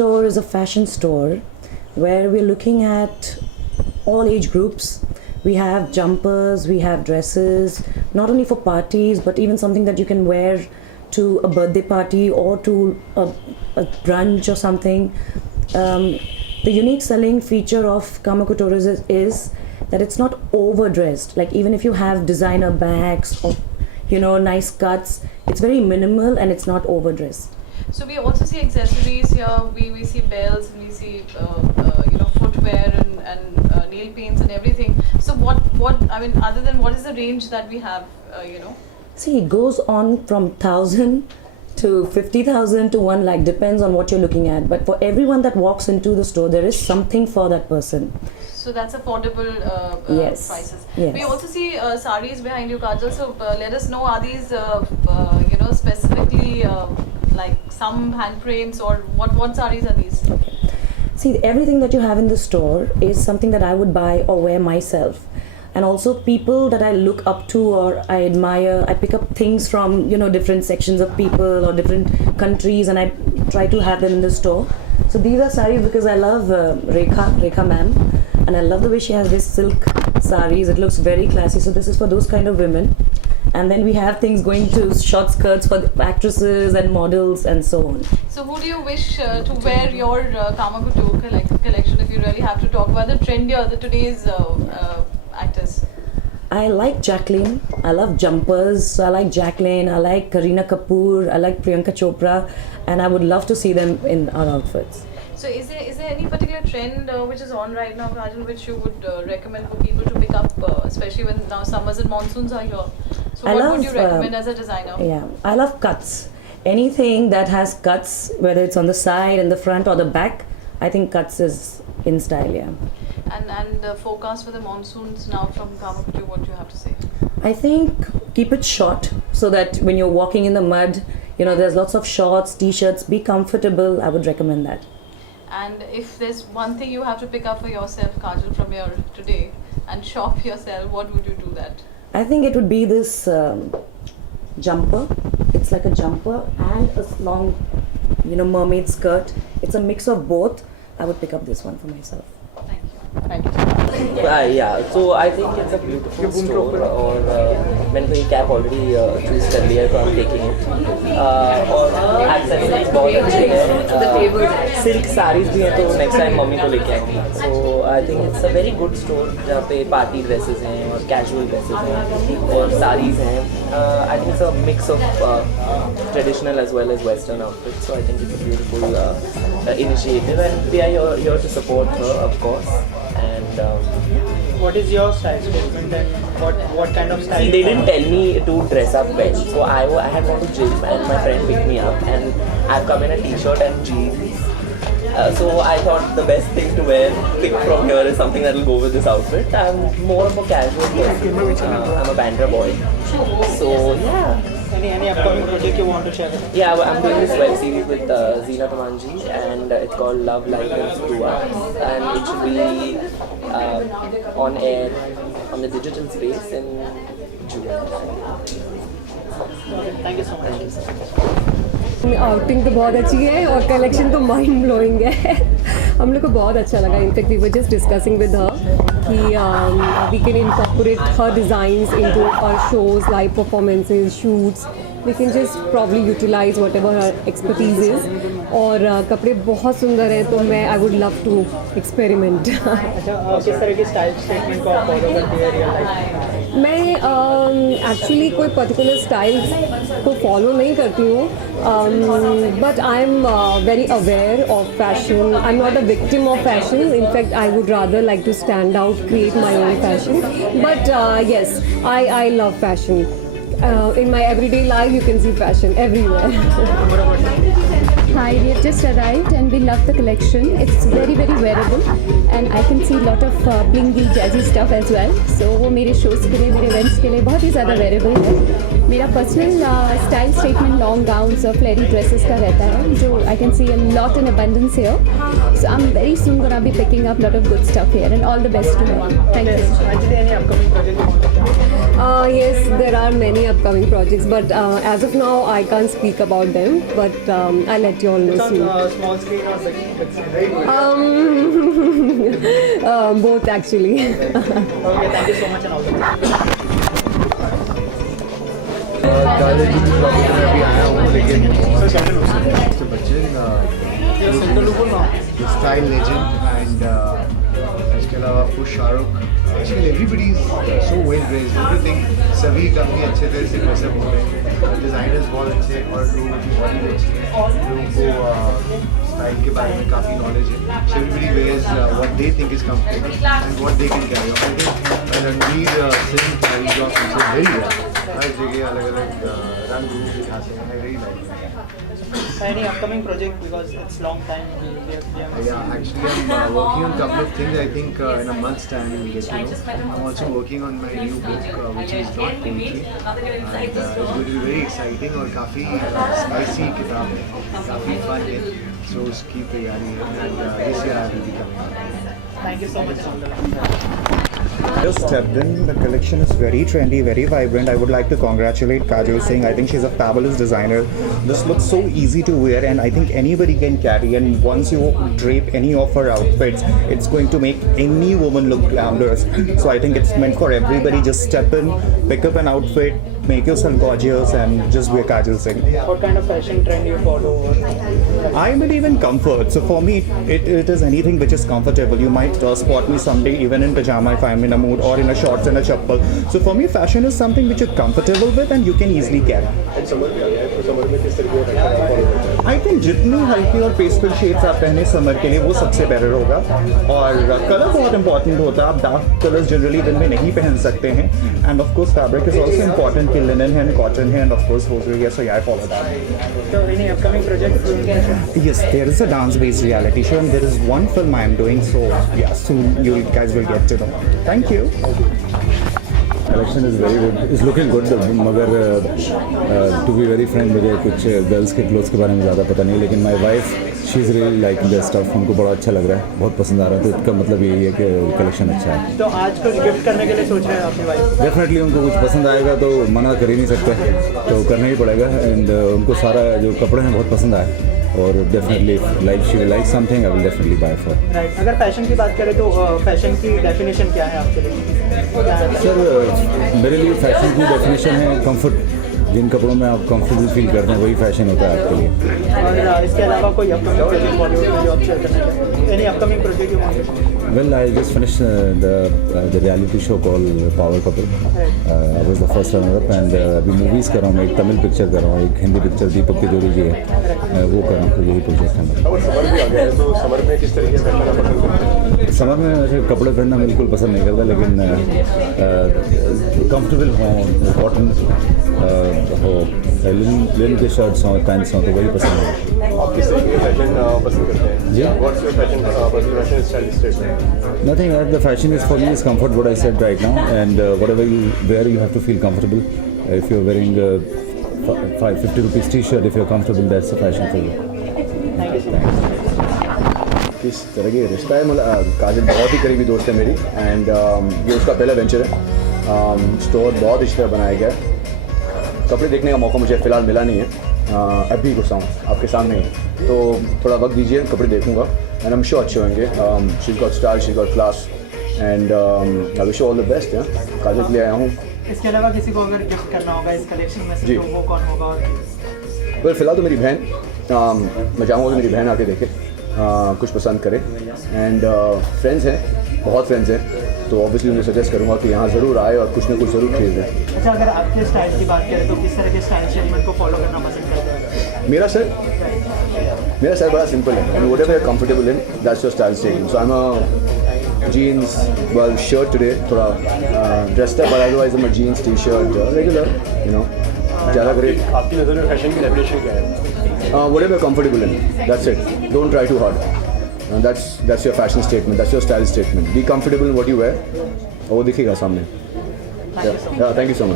Couture is a fashion store where we're looking at all age groups. We have jumpers, we have dresses, not only for parties, but even something that you can wear to a birthday party or to a brunch or something. The unique selling feature of Kama Couture is that it's not overdressed. Like even if you have designer bags or nice cuts, it's very minimal and it's not overdressed. So we also see accessories here. We see bells and we see footwear and nail paints and everything. So what I mean, other than what is the range that we have? See, it goes on from 1,000 to 50,000 to 1 lakh, depends on what you're looking at. But for everyone that walks into the store, there is something for that person. So that's affordable yes. prices. Yes. We also see saris behind you, Kajal. So let us know, are these specifically like some hand prints, or what saris are these? Okay. See, everything that you have in the store is something that I would buy or wear myself. And also people that I look up to or I admire, I pick up things from different sections of people or different countries, and I try to have them in the store. So these are saris because I love Rekha ma'am, and I love the way she has this silk saris. It looks very classy. So this is for those kind of women. And then we have things going to short skirts for the actresses and models and so on. So who do you wish to wear your Kama Couture collection, if you really have to talk about the trendier, the today's actors? I like Jacqueline. I love jumpers. So I like Jacqueline. I like Kareena Kapoor. I like Priyanka Chopra, and I would love to see them in our outfits. So is there any particular trend which is on right now, Kajal, which you would recommend for people to pick up, especially when now summers and monsoons are here? So what would you recommend as a designer? Yeah, I love cuts. Anything that has cuts, whether it's on the side, in the front or the back, I think cuts is in style, yeah. And the forecast for the monsoons now from Kama Couture, what do you have to say? I think keep it short so that when you're walking in the mud, there's lots of shorts, t-shirts, be comfortable. I would recommend that. And if there's one thing you have to pick up for yourself, Kajal, from here today and shop yourself, what would you do that? I think it would be this jumper. It's like a jumper and a long, mermaid skirt. It's a mix of both. I would pick up this one for myself. Thank you. Thank you. Yeah, so I think it's a beautiful store, और मैंने तो ये cap already choose कर लिया है, तो I'm taking it. और accessories बहुत अच्छे हैं, silk sarees भी हैं, तो next time मम्मी को लेके आएंगे. So I think it's a very good store जहाँ पे party dresses हैं और casual dresses हैं और sarees हैं. I think it's a mix of traditional as well as Western outfits. So I think it's a beautiful initiative, and we are here to support her, of course. And what is your style statement, and what kind of style? See, they didn't tell me to dress up well, so I had gone to gym and my friend picked me up, and I've come in a t-shirt and jeans. So I thought the best thing to wear, pick from here, is something that will go with this outfit. I'm more of a casual person. I'm a banter boy. So yeah. Any upcoming project you want to share with us? Yeah, I'm doing this web series with Zeena Tamanji, and it's called Love, Life and Screw Up, and it should be on air on the digital space in June. Thank you so much. Outing तो बहुत अच्छी है और collection तो mind blowing है. हम लोग को बहुत अच्छा लगा. In fact we were just discussing with her कि we can incorporate her designs into our shows, live performances, shoots. We can just probably utilise whatever her expertise is. और कपड़े बहुत सुंदर हैं, तो मैं I would love to experiment. अच्छा, किस तरह की स्टाइल स्टेटमेंट को आप फॉलो करती है रियल लाइफ? मैं एक्चुअली कोई पर्टिकुलर स्टाइल को फॉलो नहीं करती हूँ, but I am very aware of fashion. I am not a victim of fashion. In fact I would rather like to stand out, create my own fashion. But yes, I love fashion. In my everyday life you can see fashion everywhere. Hi, we have just arrived and we love the collection. It's very wearable and I can see a lot of blingy, jazzy stuff as well. So वो मेरे shows के लिए, मेरे events के लिए बहुत ही ज़्यादा wearable है. मेरा personal style statement long gowns और flary dresses का रहता है, जो I can see a lot in abundance here. So I'm very soon gonna be picking up a lot of good stuff here, and all the best to her. Thank you. Actually, any upcoming project you want to share? Yes, there are are many upcoming projects, but as of now, I can't speak about them. But I'll let you all know It's on soon. small screen or big screen? Both actually. Okay, thank you so much and all the best. काले की problem में अभी आया हूँ लेकिन Mr. Bachchan, style legend and इसके अलावा of course Shahrukh actually everybody is so well dressed everything सभी काफ़ी अच्छे तरह से ड्रेसअप हो रहे हैं डिज़ाइनर्स बहुत अच्छे हैं और लोगों की बॉडी भी अच्छी है लोगों को स्टाइल के बारे में काफ़ी नॉलेज है so everybody wears what they think is comfortable and what they can carry on I think Ranveer Singh carries off very well हर जगह अलग अलग रंग रूप दिखाते हैं I really like Any upcoming project because it's long time we have Yeah, actually I'm working on a couple of things. I think in a month's time you'll get to know. I'm also working on my new book which is not poetry and it's going to be very exciting और काफ़ी spicy किताब है, काफ़ी fun है. So उसकी तैयारी है and this year I will be coming out. Thank you so much. Just stepped in. The collection is very trendy, very vibrant. I would like to congratulate Kajal Singh. I think she's a fabulous designer. This looks so easy to wear, and I think anybody can carry. And once you drape any of her outfits, it's going to make any woman look glamorous. So I think it's meant for everybody. Just step in, pick up an outfit, make yourself gorgeous, and just wear Kajal Singh. What kind of fashion trend you follow? I believe in comfort. So for me, it is anything which is comfortable. You might spot me someday even in pajama if I'm in a mood, or in a shorts and a chappal. So for me, fashion is something which you're comfortable with and you can easily carry. I think जितनी हल्की और pastel shades आप पहने summer के लिए वो सबसे better होगा और कलर बहुत इंपॉर्टेंट होता है आप डार्क कलर्स जनरली दिन में नहीं पहन सकते हैं and of course fabric is also important कि लिनन है कॉटन है एंड ऑफ कोर्स हो गई है so I follow that So any upcoming project? Yes, there is a dance-based reality show and there is one film I am doing, so yeah, soon you guys will get to know. Thank you. Collection is very good is looking good मगर to be very Frank मुझे कुछ girls के clothes के बारे में ज़्यादा पता नहीं लेकिन my wife she is really like the stuff उनको बड़ा अच्छा लग रहा है बहुत पसंद आ रहा है तो इसका मतलब यही है कि कलेक्शन अच्छा है तो आज कुछ गिफ्ट करने के लिए सोच रहे हैं अपनी वाइफ? डेफिनेटली उनको कुछ पसंद आएगा तो मना कर ही नहीं सकते तो करना ही पड़ेगा एंड उनको सारा जो कपड़े हैं बहुत पसंद आए और definitely like she will like something I will definitely buy for right अगर फैशन की बात करें तो फैशन की डेफिनेशन क्या है आपके लिए? सर मेरे लिए फैशन की डेफिनेशन है कंफर्ट जिन कपड़ों में आप कंफर्टेबल फील करते हैं वही फैशन होता है आपके लिए और इसके अलावा कोई अपकमिंग प्रोजेक्ट बॉलीवुड में जो आप शेयर करना चाहेंगे? Any upcoming project you want to? Well, I just finished the reality show called Power Couple. I was the first runner-up and अभी मूवीज़ कर रहा हूँ मैं एक तमिल पिक्चर कर रहा हूँ एक हिंदी पिक्चर दीपक तिजोरी जी है वो कर रहा हूँ तो यही प्रोजेक्ट है मेरा। समर भी आ गया है तो समर में किस तरीके से पहनना पसंद करते हैं? समर में वैसे कपड़े पहनना बिल्कुल पसंद नहीं करता लेकिन कंफर्टेबल हों कॉटन हो लिन के शर्ट्स हों पैंट्स हों तो वही पसंद है। आप किस तरीके का फैशन पसंद करते हैं? जी What's your fashion style statement? Nothing. The fashion is for me is comfort. What I said right now, and whatever you wear, you have to feel comfortable. If you're wearing a 50 rupees T-shirt, if you're comfortable, that's the fashion for you. किस तरह की रिश्ता है मतलब काजल बहुत ही करीबी दोस्त है मेरी एंड ये उसका पहला वेंचर है स्टोर बहुत अच्छी तरह बनाया गया है कपड़े देखने का मौका मुझे फ़िलहाल मिला नहीं है अभी घुसा हूँ आपके सामने ही तो थोड़ा वक्त दीजिए कपड़े देखूँगा एंड आई एम श्योर अच्छे होंगे she got style she got class and I wish all the best है काजल के लिए आया हूँ इसके अलावा किसी को अगर गिफ्ट करना होगा इस कलेक्शन में से जी। तो वो कौन होगा? वेल फिलहाल तो मेरी बहन मैं चाहूँगा कि मेरी बहन आके देखे कुछ पसंद करे एंड फ्रेंड्स हैं बहुत फ्रेंड्स हैं तो ऑब्वियसली उन्हें सजेस्ट करूँगा कि यहाँ ज़रूर आए और कुछ ना कुछ ज़रूर खरीदें। अच्छा अगर आपके स्टाइल की बात करें तो किस तरह के स्टाइल शेडमेंट को फॉलो करना पसंद करते हैं? मेरा सर बड़ा सिंपल है what ever comfortable in that's your style statement so I am jeans, well, shirt today, थोड़ा dressed up, but otherwise I'm a jeans, t-shirt, regular, you know, ज़्यादा great. आपकी नज़र में फैशन की डेफिनेशन क्या है? Whatever you're comfortable in, that's it. Don't try too hard. That's your fashion statement. That's your style statement. Be comfortable in what you wear. और वो दिखेगा सामने. Yeah, thank you so much.